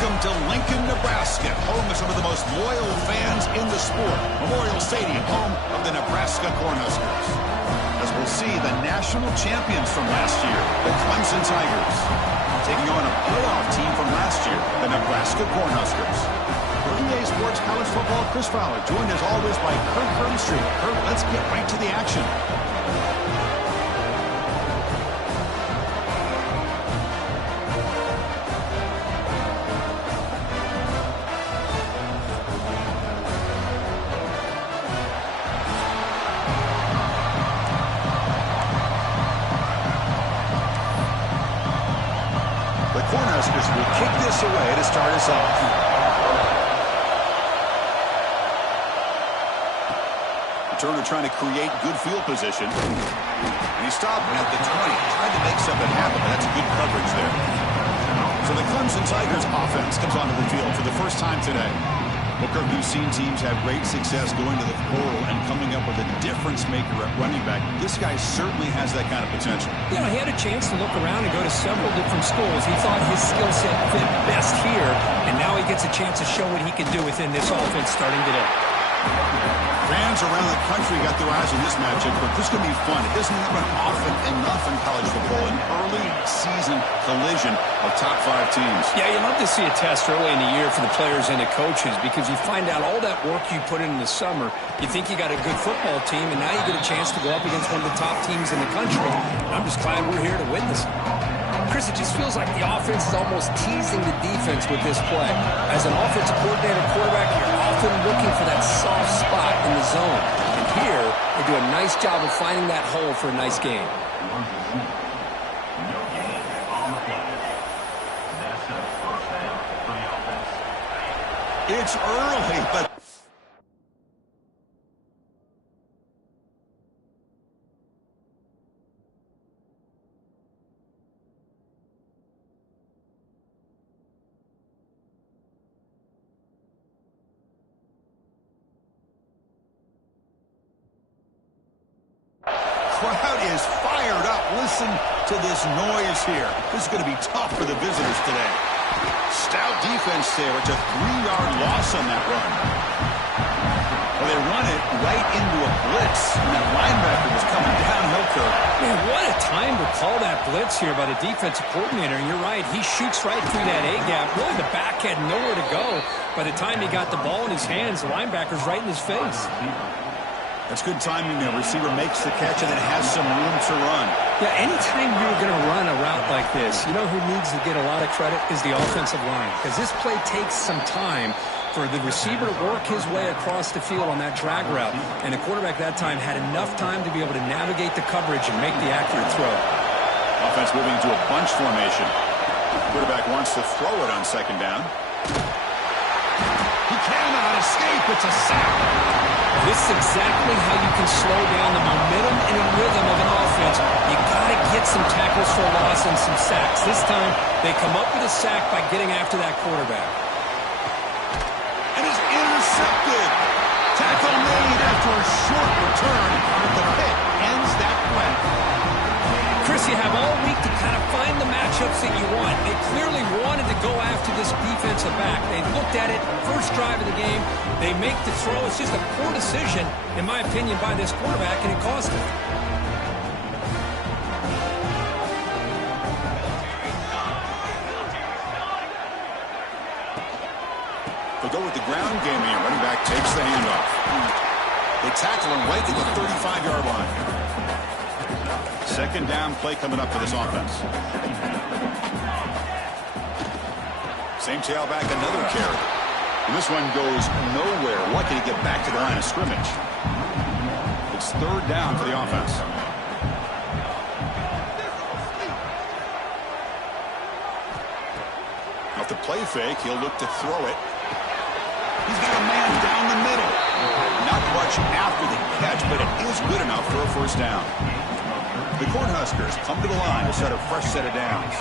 Welcome to Lincoln, Nebraska, home of some of the most loyal fans in the sport. Memorial Stadium, home of the Nebraska Cornhuskers. As we'll see, the national champions from last year, the Clemson Tigers, taking on a playoff team from last year, the Nebraska Cornhuskers. For EA Sports College Football, Chris Fowler, joined as always by Kurt Burnstreet. Kurt, let's get right to the action. Cornhuskers will kick this away to start us off. Returner trying to create good field position. And he stopped at the 20. Tried to make something happen, but that's good coverage there. So the Clemson Tigers offense comes onto the field for the first time today. Well, Kirk, you've seen teams have great success going to the portal and coming up with a difference maker at running back. This guy certainly has that kind of potential. You know, he had a chance to look around and go to several different schools. He thought his skill set fit best here, and now he gets a chance to show what he can do within this offense starting today. Fans around the country got their eyes on this matchup, but this is going to be fun. It doesn't happen often enough in college football, an early season collision of top 5 teams. Yeah, you love to see a test early in the year for the players and the coaches because you find out all that work you put in the summer. You think you got a good football team, and now you get a chance to go up against one of the top teams in the country. I'm just glad we're here to witness it. Chris, it just feels like the offense is almost teasing the defense with this play. As an offensive coordinator quarterback, you're often looking for that soft spot in the zone. And here, they do a nice job of finding that hole for a nice game. It's early, but crowd is fired up. Listen to this noise here. This is going to be tough for the visitors today. Stout defense there. It's a 3-yard loss on that run. Well, they run it right into a blitz, and that linebacker was coming downhill curve. Man, what a time to call that blitz here by the defensive coordinator. And you're right, he shoots right through that A-gap. Really, the back had nowhere to go. By the time he got the ball in his hands, the linebacker's right in his face. That's good timing there. Receiver makes the catch and then has some room to run. Yeah, anytime you're going to run a route like this, you know who needs to get a lot of credit is the offensive line. Because this play takes some time for the receiver to work his way across the field on that drag route. And the quarterback that time had enough time to be able to navigate the coverage and make the accurate throw. Offense moving into a bunch formation. Quarterback wants to throw it on second down. He cannot escape. It's a sack. This is exactly how you can slow down the momentum and the rhythm of an offense. You got to get some tackles for a loss and some sacks. This time, they come up with a sack by getting after that quarterback. And it's intercepted. Tackle made after a short return, but the pick ends that play. Chris, you have all week to kind of find the matchups that you want. They clearly wanted to go after this defensive back. They looked at it, first drive of the game. They make the throw. It's just a poor decision, in my opinion, by this quarterback, and it cost him. They'll go with the ground game here. Running back takes the handoff. They tackle him right at the 35-yard line. Second down play coming up for this offense. Same tailback, another carry. And this one goes nowhere. Lucky to get back to the line of scrimmage. It's third down for the offense. Off the play fake, he'll look to throw it. He's got a man down the middle. Not much after the catch, but it is good enough for a first down. The Cornhuskers come to the line to set a fresh set of downs.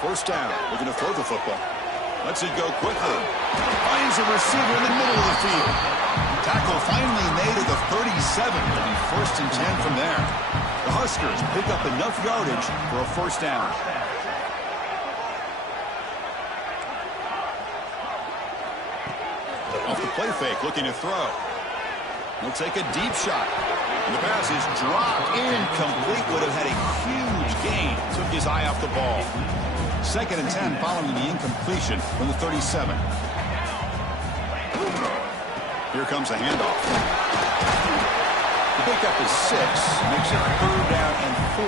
First down, looking to throw the football. Lets it go quickly. Finds a receiver in the middle of the field. Tackle finally made at the 37. It'll be first and 10 from there. The Huskers pick up enough yardage for a first down. Off the play fake, looking to throw. He'll take a deep shot. And the pass is dropped. Incomplete. Would have had a huge gain. Took his eye off the ball. 2nd and 10 following the incompletion from the 37. Here comes a handoff. The pickup is 6. Makes it 3rd down and 4.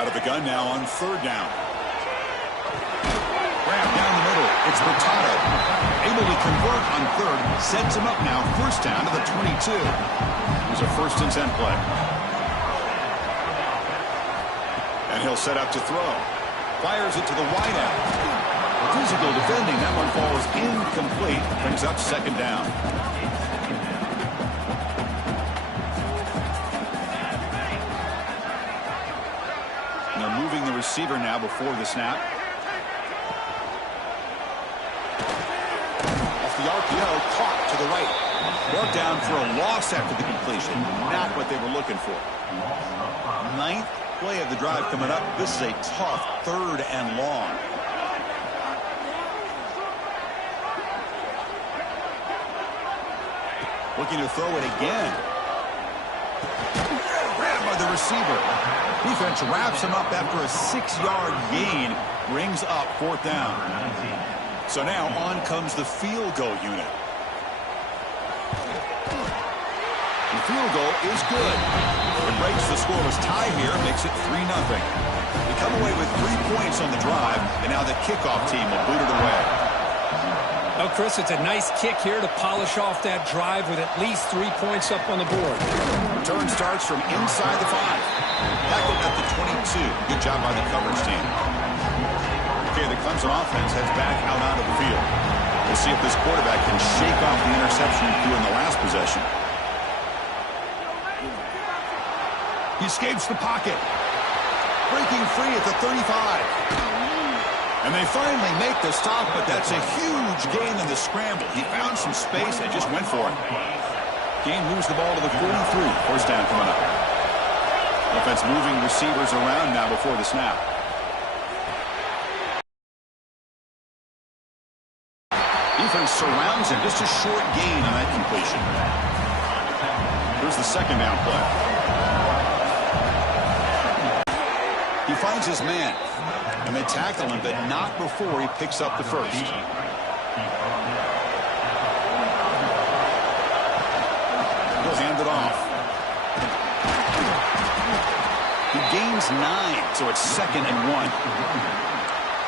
Out of the gun now on 3rd down. Grab down the middle. It's Hurtado. Able to convert on 3rd. Sets him up now. 1st down to the 22. It was a 1st and 10 play. And he'll set up to throw. Fires it to the wideout. Physical defending. That one falls incomplete. Brings up 2nd down. They're moving the receiver now before the snap. Off the RPO, caught to the right. Brought down for a loss after the completion. Not what they were looking for. 9th play of the drive coming up. This is a tough 3rd and long. Looking to throw it again. Grabbed by the receiver. Defense wraps him up after a 6-yard gain. Brings up 4th down. So now on comes the field goal unit. The field goal is good. It breaks the scoreless tie here, makes it 3-0. They come away with 3 points on the drive, and now the kickoff team will boot it away. Well, Chris, it's a nice kick here to polish off that drive with at least 3 points up on the board. Return starts from inside the 5. Tackled at the 22. Good job by the coverage team. Okay, the Clemson offense heads back out onto the field. We'll see if this quarterback can shake off the interception he threw in the last possession. He escapes the pocket. Breaking free at the 35. And they finally make the stop, but that's a huge gain in the scramble. He found some space and just went for it. Gain moves the ball to the 43. 1st down coming up. Offense moving receivers around now before the snap. Defense surrounds him. Just a short gain on that completion. Here's the 2nd down play. He finds his man. And they tackle him, but not before he picks up the 1st. He'll hand it off. He gains 9, so it's 2nd and 1.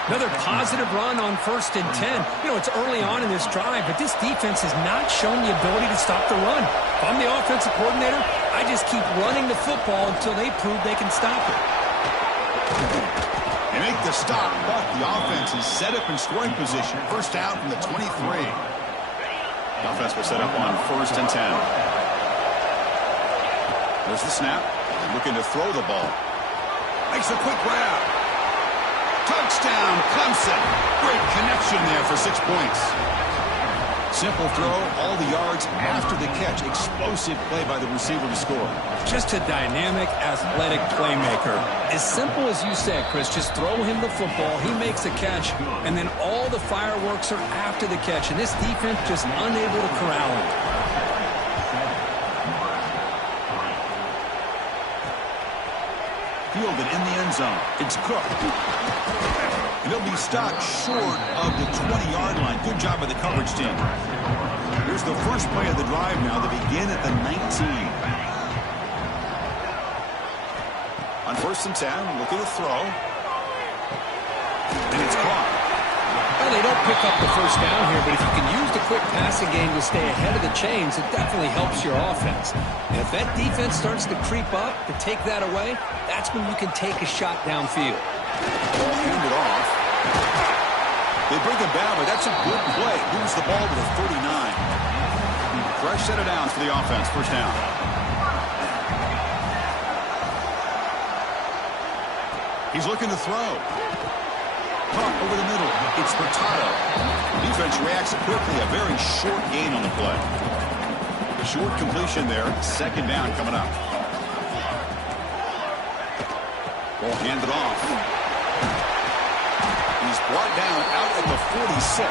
Another positive run on 1st and 10. You know, it's early on in this drive, but this defense has not shown the ability to stop the run. If I'm the offensive coordinator, I just keep running the football until they prove they can stop it. They make the stop, but the offense is set up in scoring position. 1st down from the 23. The offense will set up on 1st and 10. There's the snap. Looking to throw the ball. Makes a quick grab. Touchdown, Clemson. Great connection there for 6 points. Simple throw, all the yards after the catch. Explosive play by the receiver to score. Just a dynamic, athletic playmaker. As simple as you said, Chris, just throw him the football, he makes a catch, and then all the fireworks are after the catch. And this defense just unable to corral him. Fielded in the end zone. It's Cook. And he'll be stopped short of the 20-yard line. Good job by the coverage team. Here's the first play of the drive now. They begin at the 19. On 1st and 10, looking to throw. And it's caught. Well, they don't pick up the 1st down here, but if you can use the quick passing game to stay ahead of the chains, it definitely helps your offense. And if that defense starts to creep up, to take that away, that's when you can take a shot downfield. Hand it off. They bring him down, but that's a good play. Moves the ball to the 39. Fresh set of downs for the offense. 1st down. He's looking to throw. Caught over the middle. It's Hurtado. Defense reacts quickly. A very short gain on the play. A short completion there. 2nd down coming up. Ball handed off. he's brought down out at the 46.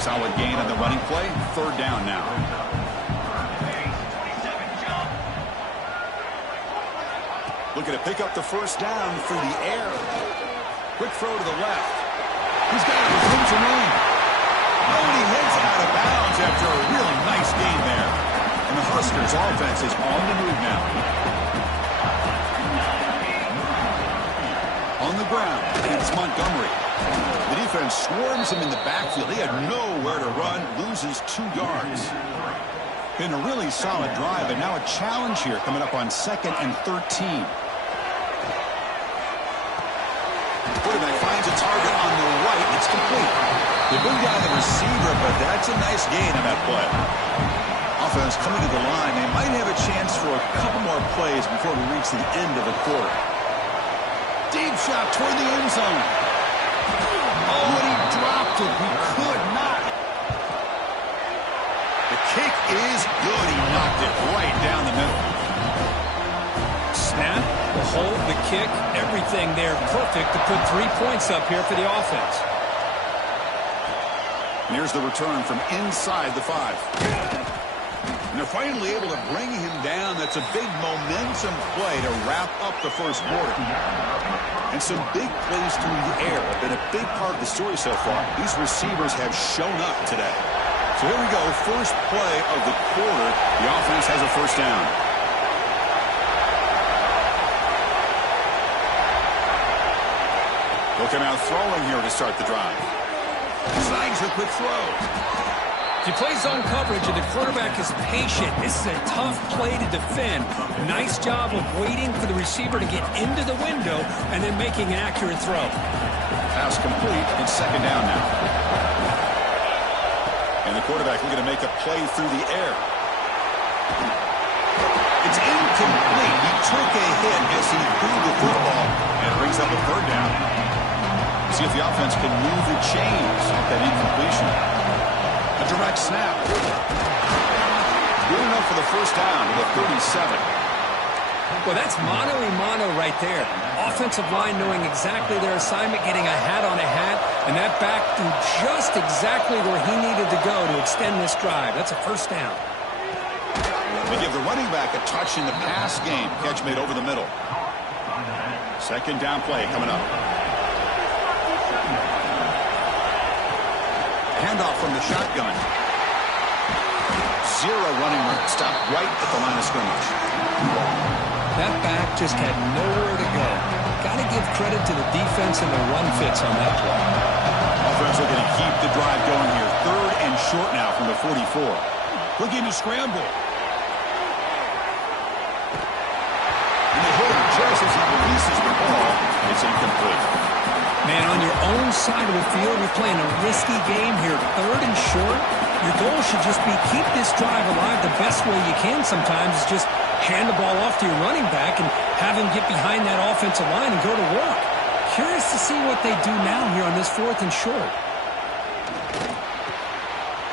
Solid gain on the running play. Third down now. Looking to pick up the first down through the air. Quick throw to the left. He's got room to run. Oh, and he heads out of bounds after a really nice gain there. And the Huskers offense is on the move now. On the ground, it's Montgomery. The defense swarms him in the backfield. He had nowhere to run, loses 2 yards. Been a really solid drive, and now a challenge here coming up on 2nd and 13. Quarterback finds a target on the right. It's complete. They bring down the receiver, but that's a nice gain on that play. Offense coming to the line. They might have a chance for a couple more plays before we reach the end of the quarter. Deep shot toward the end zone. Oh, and he dropped it. He could not. The kick is good. He knocked it right down the middle. Snap, the hold, the kick, everything there perfect to put 3 points up here for the offense. And here's the return from inside the 5. And they're finally able to bring him down. That's a big momentum play to wrap up the first quarter. And some big plays through the air have been a big part of the story so far. These receivers have shown up today. So here we go, first play of the quarter. The offense has a first down. They'll come out throwing here to start the drive. Signs a quick throw. If you play zone coverage and the quarterback is patient, this is a tough play to defend. Nice job of waiting for the receiver to get into the window and then making an accurate throw. Pass complete. It's second down now. And the quarterback looking to make a play through the air. It's incomplete. He took a hit as he threw the football, and it brings up a third down. See if the offense can move the chains with that incompletion. A direct snap. Good enough for the first down to the 37. Well, that's mano-a-mano right there. Offensive line knowing exactly their assignment, getting a hat on a hat, and that back threw just exactly where he needed to go to extend this drive. That's a first down. They give the running back a touch in the pass game. Catch made over the middle. Second down play coming up. Handoff from the shotgun. Zero running room. Stopped right at the line of scrimmage. That back just had nowhere to go. Got to give credit to the defense and the run fits on that play. Offense looking to keep the drive going here. Third and short now from the 44. Looking to scramble. And the hit just as he releases the ball. It's incomplete. Man, on your own side of the field, you're playing a risky game here. Third and short. Your goal should just be keep this drive alive the best way you can sometimes is just hand the ball off to your running back and have him get behind that offensive line and go to work. Curious to see what they do now here on this 4th and short.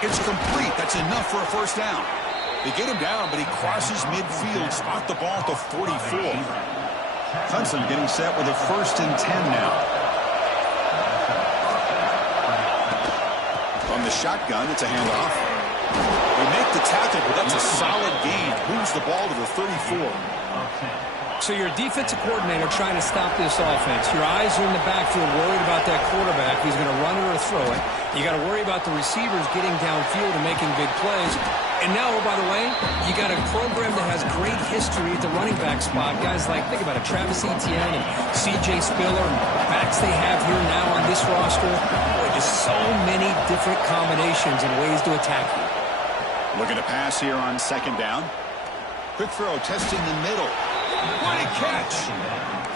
It's complete. That's enough for a first down. They get him down, but he crosses midfield. Spot the ball at the 44. Clemson getting set with a 1st and 10 now. From the shotgun, it's a handoff. They make the tackle, but that's a solid gain. Moves the ball to the 34. So you're a defensive coordinator trying to stop this offense. Your eyes are in the backfield worried about that quarterback who's going to run it or throw it. You got to worry about the receivers getting downfield and making big plays. And now, oh, by the way, you got a program that has great history at the running back spot. Guys like, think about it, Travis Etienne and C.J. Spiller and backs they have here now on this roster. Boy, just so many different combinations and ways to attack you. Looking to pass here on second down. Quick throw, testing the middle. What a catch.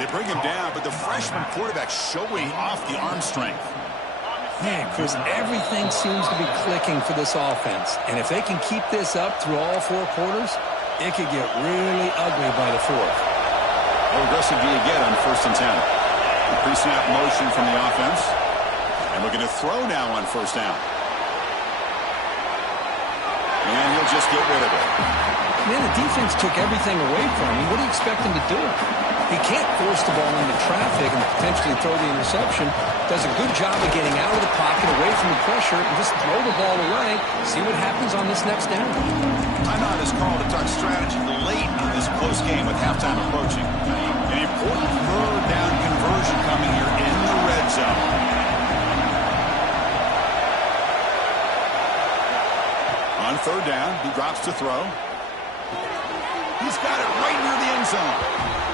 They bring him down, but the freshman quarterback showing off the arm strength. Man, Chris, everything seems to be clicking for this offense. And if they can keep this up through all 4 quarters, it could get really ugly by the 4th. How aggressive do you get on 1st and 10? Pre-snap motion from the offense. And looking to throw now on 1st down. And he'll just get rid of it. Man, the defense took everything away from him. What do you expect him to do? He can't force the ball into traffic and potentially throw the interception. Does a good job of getting out of the pocket, away from the pressure, and just throw the ball away. See what happens on this next down. Timeout is called to talk strategy late in this close game with halftime approaching. An important third down conversion coming here in the red zone. On third down, he drops to throw. He's got it right near the end zone.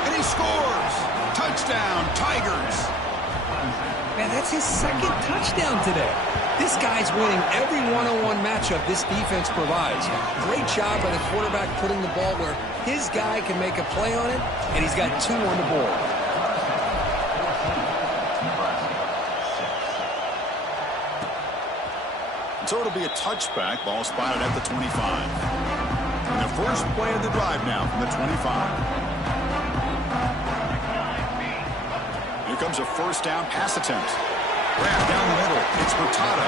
And he scores. Touchdown, Tigers. Man, that's his second touchdown today. This guy's winning every one-on-one matchup this defense provides. Great job by the quarterback putting the ball where his guy can make a play on it, and he's got 2 on the board. So it'll be a touchback. Ball spotted at the 25. And the first play of the drive now from the 25. Here comes a first down pass attempt. Grab down the middle. It's Hurtado.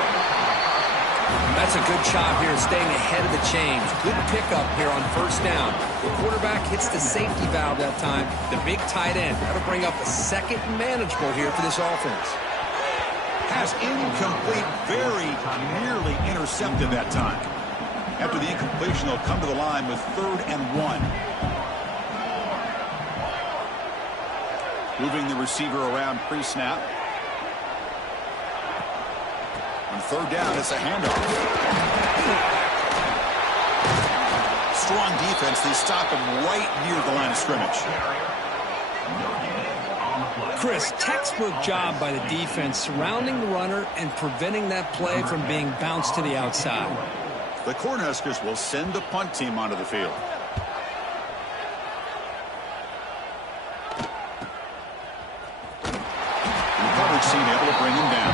That's a good job here, staying ahead of the chains. Good pickup here on first down. The quarterback hits the safety valve that time. The big tight end. Got to bring up a second manageable here for this offense. Pass incomplete, very nearly intercepted that time. After the incompletion, they'll come to the line with 3rd and 1. Moving the receiver around pre-snap. On 3rd down, it's a handoff. Strong defense. They stop him right near the line of scrimmage. Chris, textbook job by the defense surrounding the runner and preventing that play from being bounced to the outside. The Cornhuskers will send the punt team onto the field. The coverage team able to bring him down.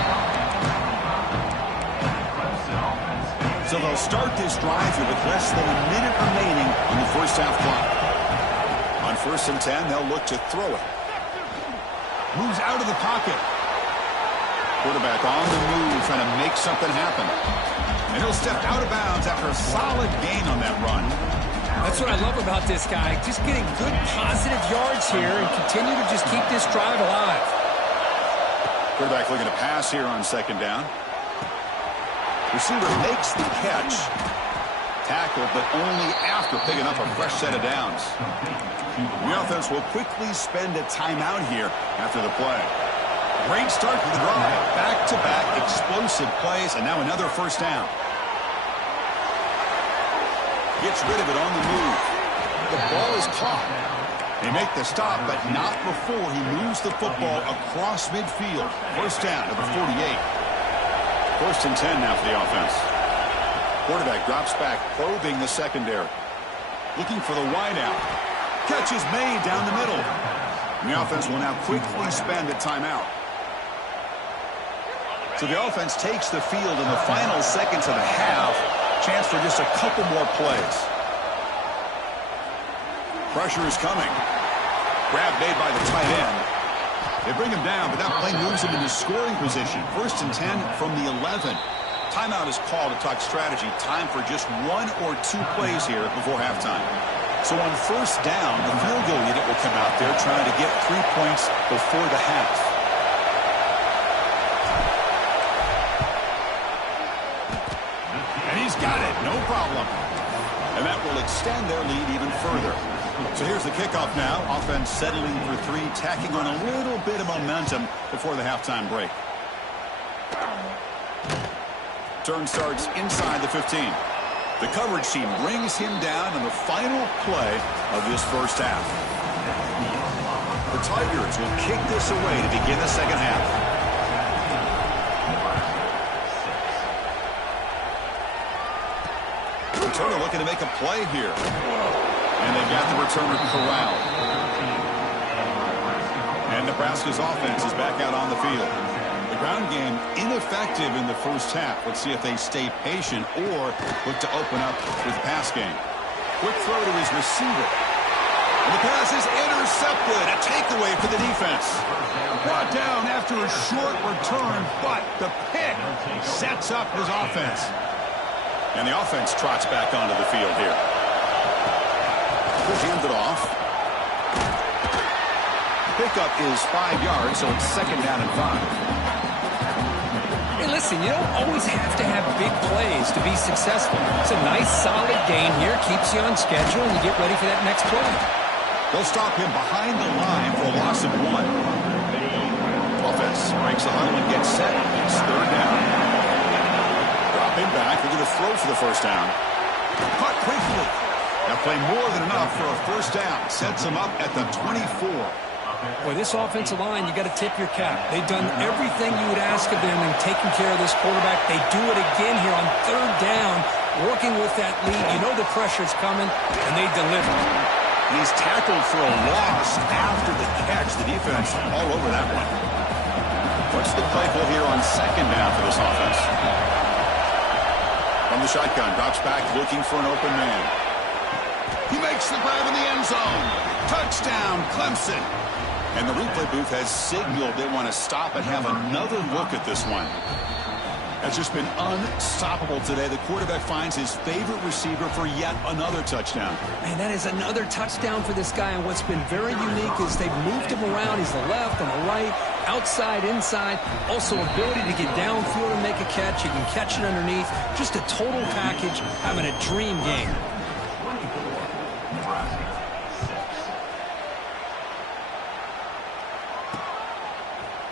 So they'll start this drive here with less than a minute remaining on the first half clock. On 1st and 10, they'll look to throw it. Moves out of the pocket. Quarterback on the move, trying to make something happen. And he'll step out of bounds after a solid gain on that run. That's what I love about this guy. Just getting good positive yards here and continue to just keep this drive alive. Quarterback looking to pass here on 2nd down. Receiver makes the catch. Tackle, but only after picking up a fresh set of downs. The offense will quickly spend a timeout here after the play. Great start to the drive. Back-to-back explosive plays, and now another first down. Gets rid of it on the move. The ball is caught. They make the stop, but not before he moves the football across midfield. First down to the 48. 1st and 10 now for the offense. Quarterback drops back, probing the secondary. Looking for the wideout. Catch is made down the middle. And the offense will now quickly spend a timeout. So the offense takes the field in the final seconds of the half. Chance for just a couple more plays. Pressure is coming. Grab made by the tight end. They bring him down, but that play moves him into scoring position. 1st and 10 from the 11. Timeout is called to talk strategy. Time for just 1 or 2 plays here before halftime. So on first down, the field goal unit will come out there trying to get 3 points before the half. And he's got it, no problem. And that will extend their lead even further. So here's the kickoff now. Offense settling for 3, tacking on a little bit of momentum before the halftime break. Turn starts inside the 15. The coverage team brings him down in the final play of this first half. The Tigers will kick this away to begin the second half. Returner looking to make a play here. And they've got the returner corralled. And Nebraska's offense is back out on the field. The ground game ineffective in the first half. Let's see if they stay patient or look to open up with the pass game. Quick throw to his receiver. And the pass is intercepted. A takeaway for the defense. Brought down after a short return, but the pick sets up his offense. And the offense trots back onto the field here. He'll hand it off. pickup is 5 yards, so it's 2nd down and 5. Hey, listen, you don't always have to have big plays to be successful. It's a nice, solid gain here. Keeps you on schedule, and you get ready for that next play. They'll stop him behind the line for a loss of 1. Offense breaks the huddle and gets set. It's 3rd down. Dropping back. They're going to throw for the 1st down. Caught quickly. That play more than enough for a 1st down. Sets him up at the 24. Boy, this offensive line, you got to tip your cap. They've done everything you would ask of them in taking care of this quarterback. They do it again here on 3rd down, working with that lead. You know the pressure's coming, and they deliver. He's tackled for a loss after the catch. The defense all over that one. What's the play call here on 2nd down for this offense? From the shotgun, drops back, looking for an open man. He makes the grab in the end zone. Touchdown, Clemson. And the replay booth has signaled they want to stop and have another look at this one. Has just been unstoppable today. The quarterback finds his favorite receiver for yet another touchdown. Man, that is another touchdown for this guy. And what's been very unique is they've moved him around. He's the left and the right, outside, inside. Also ability to get downfield and make a catch. He can catch it underneath. Just a total package, having a dream game.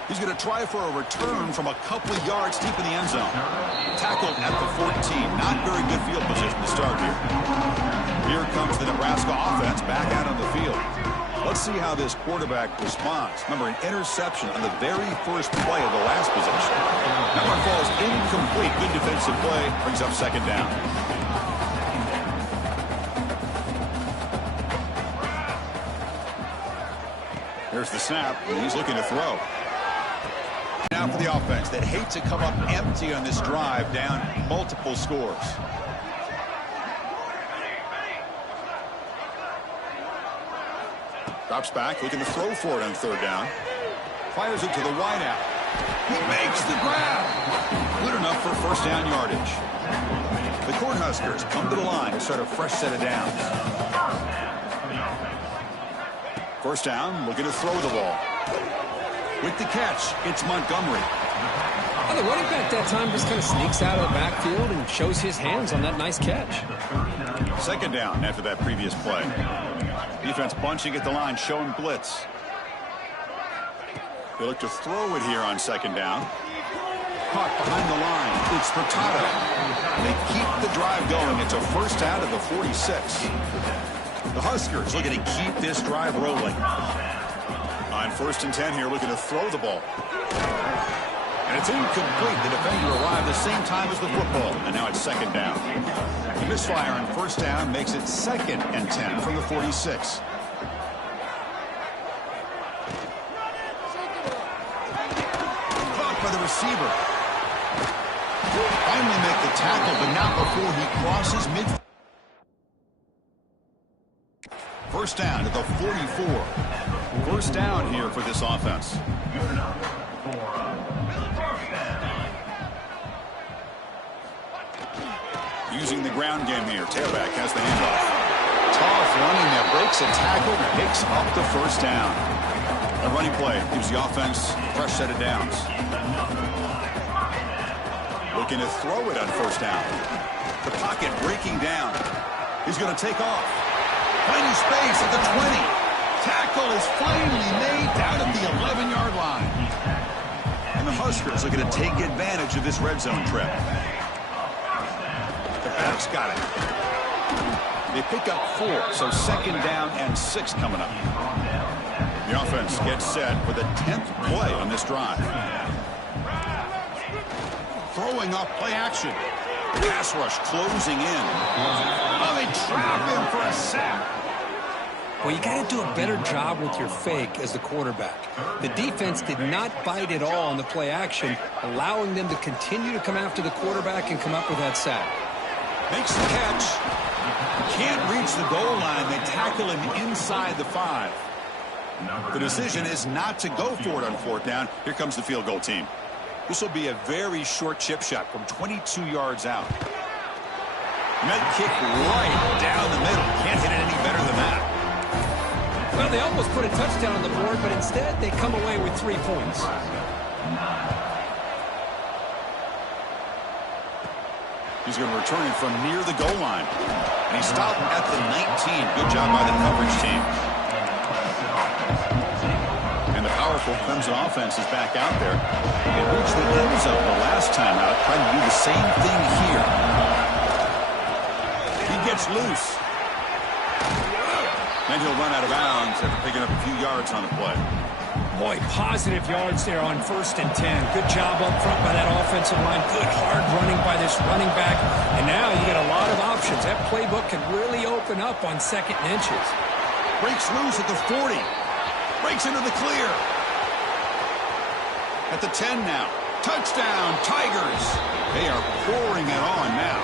He's going to try for a return from a couple of yards deep in the end zone. Tackled at the 14. Not very good field position to start here. Here comes the Nebraska offense back out on the field. Let's see how this quarterback responds. Remember, an interception on the very first play of the last possession. That one falls incomplete. Good defensive play. Brings up 2nd down. Here's the snap. He's looking to throw. Now for the offense that hate to come up empty on this drive, down multiple scores. Drops back, looking to throw for it on 3rd down. Fires it to the wideout. He makes the grab. Good enough for 1st down yardage. The Cornhuskers come to the line to start a fresh set of downs. 1st down, looking to throw the ball. With the catch, it's Montgomery. Well, the running back that time just kind of sneaks out of the backfield and shows his hands on that nice catch. 2nd down after that previous play. Defense bunching at the line, showing blitz. They look to throw it here on 2nd down. Caught behind the line. It's Furtado. They keep the drive going. It's a 1st down to the 46. The Huskers looking to keep this drive rolling. On 1st and 10 here, looking to throw the ball. And it's incomplete. The defender arrived the same time as the football. And now it's 2nd down. The misfire on 1st down makes it 2nd and 10 from the 46. Caught by the receiver. Finally make the tackle, but not before he crosses midfield. 1st down at the 44. 1st down here for this offense. Using the ground game here. Tailback has the handoff. Tough running that breaks a tackle, picks up the 1st down. A running play gives the offense a fresh set of downs. Looking to throw it on 1st down. The pocket breaking down. He's going to take off. Finding space at the 20. Tackle is finally made down at the 11-yard line. And the Huskers are going to take advantage of this red zone trip. The back's got it. They pick up 4, so 2nd down and 6 coming up. The offense gets set for the 10th play on this drive. Throwing off play action. Pass rush closing in. Oh, they trap him for a sack. Well, you got to do a better job with your fake as the quarterback. The defense did not bite at all on the play action, allowing them to continue to come after the quarterback and come up with that sack. Makes the catch. Can't reach the goal line. They tackle him inside the 5. The decision is not to go for it on 4th down. Here comes the field goal team. This will be a very short chip shot from 22 yards out. Med kick right down the middle. Can't hit it any better than that. Well, Well, they almost put a touchdown on the board, but instead they come away with 3 points. He's going to return it from near the goal line. And he stopped at the 19. Good job by the coverage team. And the powerful Clemson offense is back out there. They reached the end zone the last time out, trying to do the same thing here. He gets loose. Then he'll run out of bounds after picking up a few yards on the play. Boy, positive yards there on 1st and 10. Good job up front by that offensive line. Good hard running by this running back. And now you got a lot of options. That playbook can really open up on 2nd and inches. Breaks loose at the 40. Breaks into the clear. At the 10 now. Touchdown, Tigers. They are pouring it on now.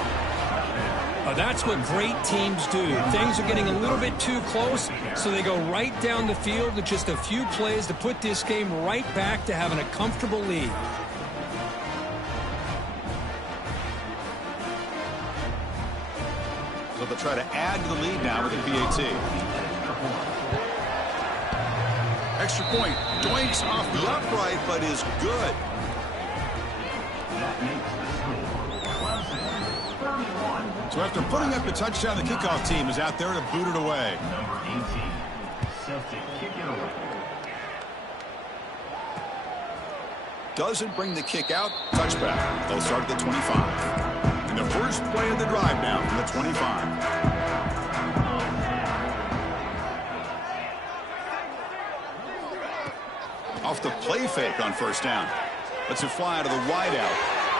That's what great teams do. Things are getting a little bit too close, so they go right down the field with just a few plays to put this game right back to having a comfortable lead. So they'll try to add to the lead now with the PAT. Extra point. Doinks off the upright, but is good. So after putting up the touchdown, the kickoff team is out there to boot it away. Number 18, Celtic kick it away. Doesn't bring the kick out. Touchback. They'll start at the 25. And the first play of the drive now from the 25. Off the play fake on 1st down. Lets it fly out of the wideout.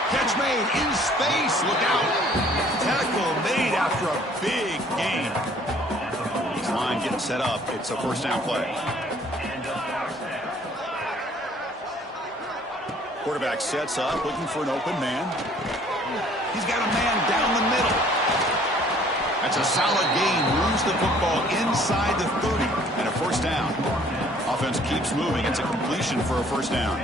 Catch made in space. Look out. Tackle made after a big gain. This line getting set up. It's a 1st down play. Quarterback sets up, looking for an open man. He's got a man down the middle. That's a solid gain. Moves the football inside the 30. And a 1st down. Offense keeps moving. It's a completion for a 1st down.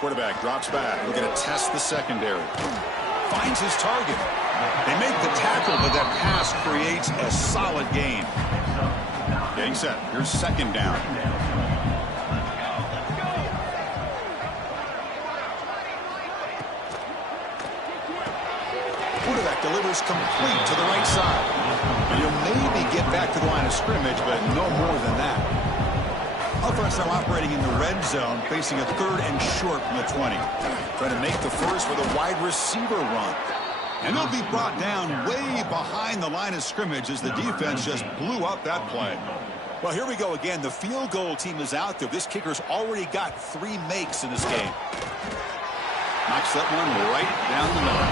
Quarterback drops back, looking to test the secondary. Finds his target. They make the tackle, but that pass creates a solid gain. Getting set. Here's 2nd down. Quarterback delivers complete to the right side. And he'll maybe get back to the line of scrimmage, but no more than that. Offense now operating in the red zone, facing a 3rd and short from the 20. Trying to make the first with a wide receiver run. And they'll be brought down way behind the line of scrimmage as the defense just blew up that play. Well, here we go again. The field goal team is out there. This kicker's already got 3 makes in this game. Knocks that one right down the middle.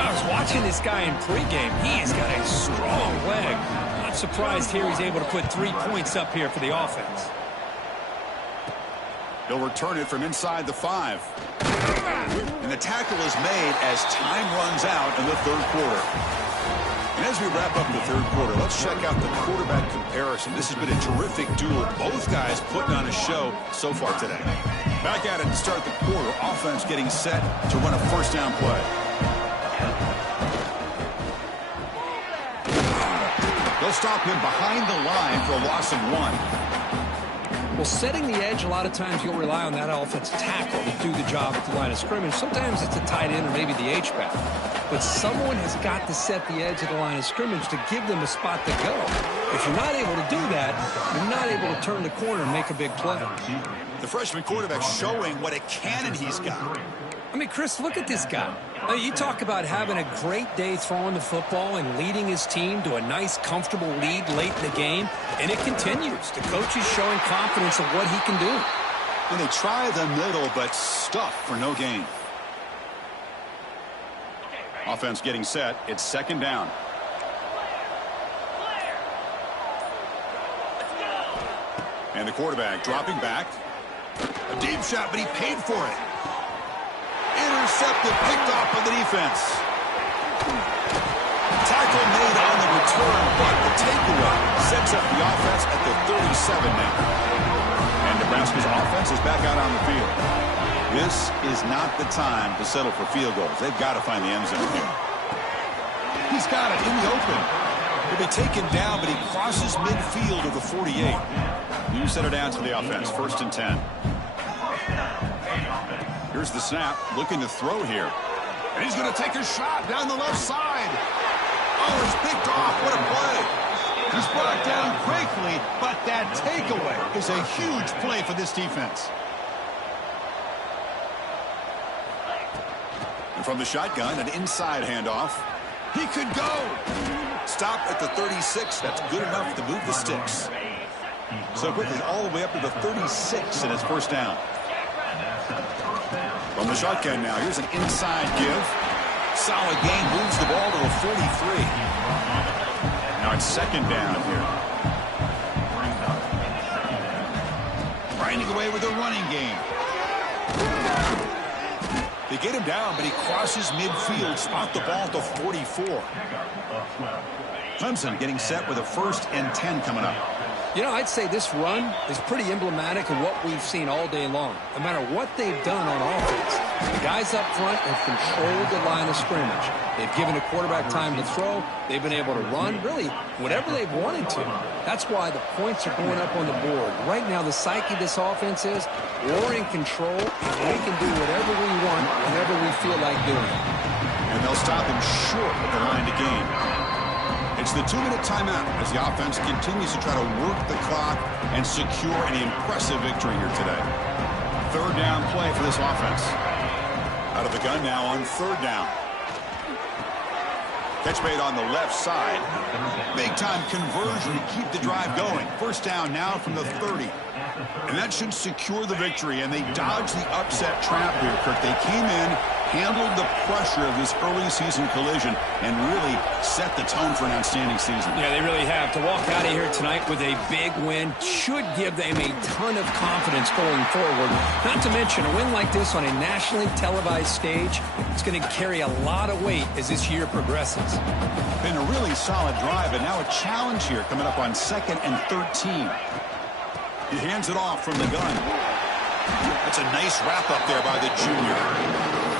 I was watching this guy in pregame. He's got a strong leg. Not surprised here he's able to put 3 points up here for the offense. He'll return it from inside the 5. And the tackle is made as time runs out in the 3rd quarter. And as we wrap up the 3rd quarter, let's check out the quarterback comparison. This has been a terrific duel. Both guys putting on a show so far today. Back at it to start the quarter. Offense getting set to run a 1st down play. They'll stop him behind the line for a loss of 1. Well, setting the edge, a lot of times you'll rely on that offensive tackle to do the job at the line of scrimmage. Sometimes it's a tight end or maybe the H-back. But someone has got to set the edge of the line of scrimmage to give them a spot to go. If you're not able to do that, you're not able to turn the corner and make a big play. The freshman quarterback showing what a cannon he's got. I mean, Chris, look at this guy. You talk about having a great day throwing the football and leading his team to a nice, comfortable lead late in the game, and it continues. The coach is showing confidence of what he can do. And they try the middle, but stuff for no gain. Offense getting set. It's 2nd down. And the quarterback dropping back. A deep shot, but he paid for it. Intercepted, picked off by the defense. Tackle made on the return, but the takeaway sets up the offense at the 37 now. And Nebraska's offense is back out on the field. This is not the time to settle for field goals. They've got to find the end zone here. He He's got it in the open. He'll be taken down, but he crosses midfield of the 48. You set it down to the offense. 1st and 10. Here's the snap. Looking to throw here. And he's going to take a shot down the left side. Oh, it's picked off. What a play. He's brought down quickly, but that takeaway is a huge play for this defense. And from the shotgun, an inside handoff. He could go. Stop at the 36. That's good enough to move the sticks. So quickly all the way up to the 36, and it's 1st down. From the shotgun now, here's an inside give. Solid gain, moves the ball to the 43. Now it's 2nd down here. Grinding away with a running game. They get him down, but he crosses midfield, spot the ball to 44. Clemson getting set with a 1st and 10 coming up. You know, I'd say this run is pretty emblematic of what we've seen all day long. No matter what they've done on offense, the guys up front have controlled the line of scrimmage. They've given the quarterback time to throw. They've been able to run, really, whatever they've wanted to. That's why the points are going up on the board. Right now, the psyche of this offense is we're in control, and we can do whatever we want whenever we feel like doing it. And they'll stop him short of the line to gain. It's the 2-minute timeout as the offense continues to try to work the clock and secure an impressive victory here today. 3rd down play for this offense. Out of the gun now on 3rd down. Catch made on the left side. Big-time conversion to keep the drive going. 1st down now from the 30. And that should secure the victory, and they dodged the upset trap here, Kirk. They came in, handled the pressure of this early season collision, and really set the tone for an outstanding season. Yeah, they really have. To walk out of here tonight with a big win should give them a ton of confidence going forward. Not to mention, a win like this on a nationally televised stage, it's going to carry a lot of weight as this year progresses. Been a really solid drive, and now a challenge here coming up on 2nd and 13. He hands it off from the gun. That's a nice wrap-up there by the junior.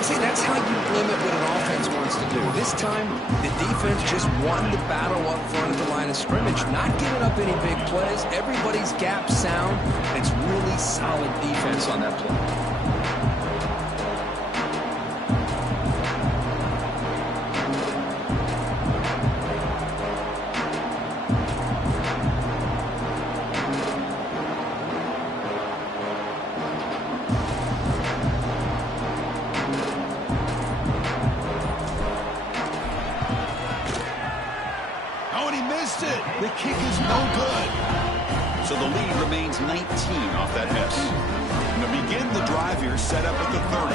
See, that's how you limit what an offense wants to do. This time, the defense just won the battle up front of the line of scrimmage, not giving up any big plays. Everybody's gap sound. It's really solid defense on that play. The kick is no good. So the lead remains 19 off that miss. And to begin the drive here, set up at the 30.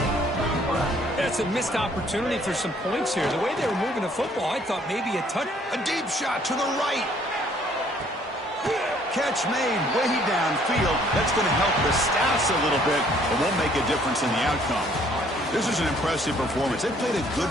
That's a missed opportunity for some points here. The way they were moving the football, I thought maybe a touch. A deep shot to the right. Catch made way downfield. That's going to help the stats a little bit, but won't make a difference in the outcome. This is an impressive performance. They played a good